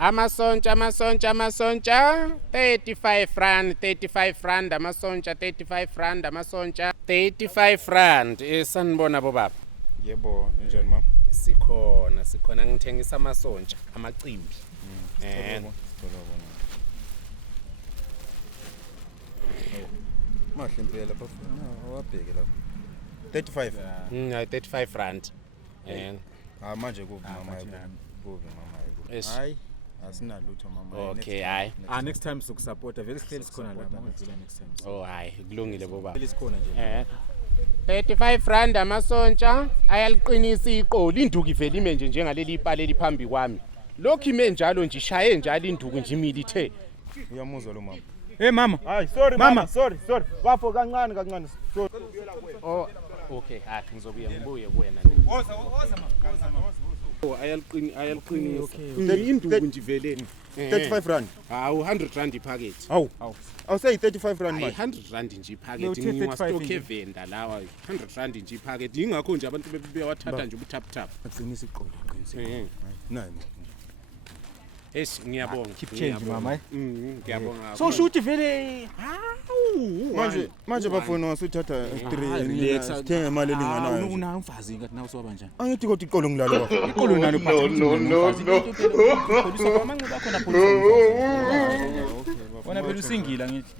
Amasontsha 35 rand, 35 rand amasontsha, 35 rand amasontsha, 35 rand. Sanibona bobaba. Yebo, njani mama? Sikhona ngithengisa amasontsha, amacimbi. Mahle impela bafuna awabheke lapho. 35. 35 rand. Manje kubi mama yebo. Kubi mama yebo. Hayi, asinalutho mama. Okay, hayi. Next time sokusupporta vele sihleli sikhona lapha ngizila next time. Oh hayi, kulungile bobaba. Sikhona nje. 35 rand amasontsha ayaliqinisa iqolo induku ivela ime nje njengaleli ipale liphambi kwami. Lokhu ime njalo nje ishaye njalo induku nje imilithe. Uyamuzwa lo mama. Hey mama. Hayi, sorry mama, sorry. Wafo kancane. Sorry. Oh, okay, ngizobuya ngibuye kuwena. Woza mama. Oh, ayaliqinisa. Okay. Induku nje iveleni. 35 rand. Hawu 100 rand iphakethe. Awu. Awuseyi 35 rand Hayi manje. 100 rand nje No, iphakethe uthe ngiwa 35 stock nje. evenda lawa 100 rand nje iphakethe. Ingakho nje abantu bewathatha nje ubuthaphutaphu. Aqinisa iqolo, qinisile. Nayi. Ngiyabonga. Keep change mama. Ngiyabonga. So shoot vele. Manje bafuna wasuthatha 3 sithenga imali elinganayo. Una umfazi ngathi nawe soba njani? Angithi kodwa iqolo ngilalo bafo. Iqolo nalo phansi. No. Polisa kwamanqe bakho na polisa. Wona phela usingila ngithi.